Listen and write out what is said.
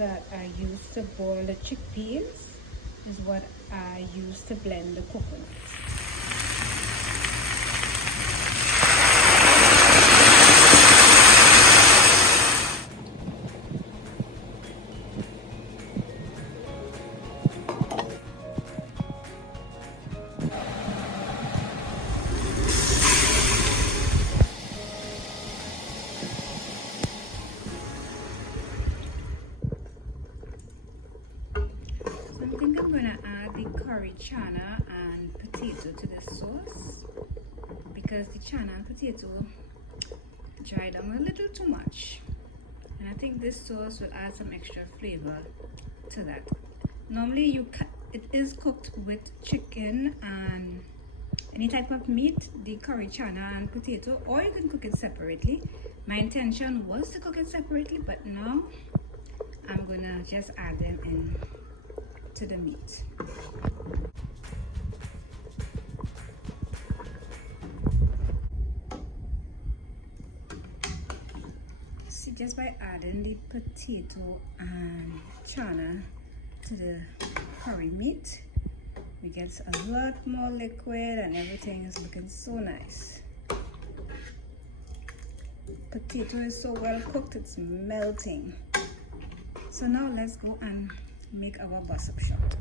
that I use to boil the chickpeas is what I use to blend the coconut. I think I'm gonna add the curry chana and potato to this sauce because the chana and potato dried down a little too much, and I think this sauce will add some extra flavor to that. Normally it is cooked with chicken and any type of meat, the curry chana and potato, or you can cook it separately. My intention was to cook it separately, but now I'm gonna just add them in to the meat. See, just by adding the potato and chana to the curry meat, we get a lot more liquid and everything is looking so nice. Potato is so well cooked, it's melting. So now let's go and make our bus up shot.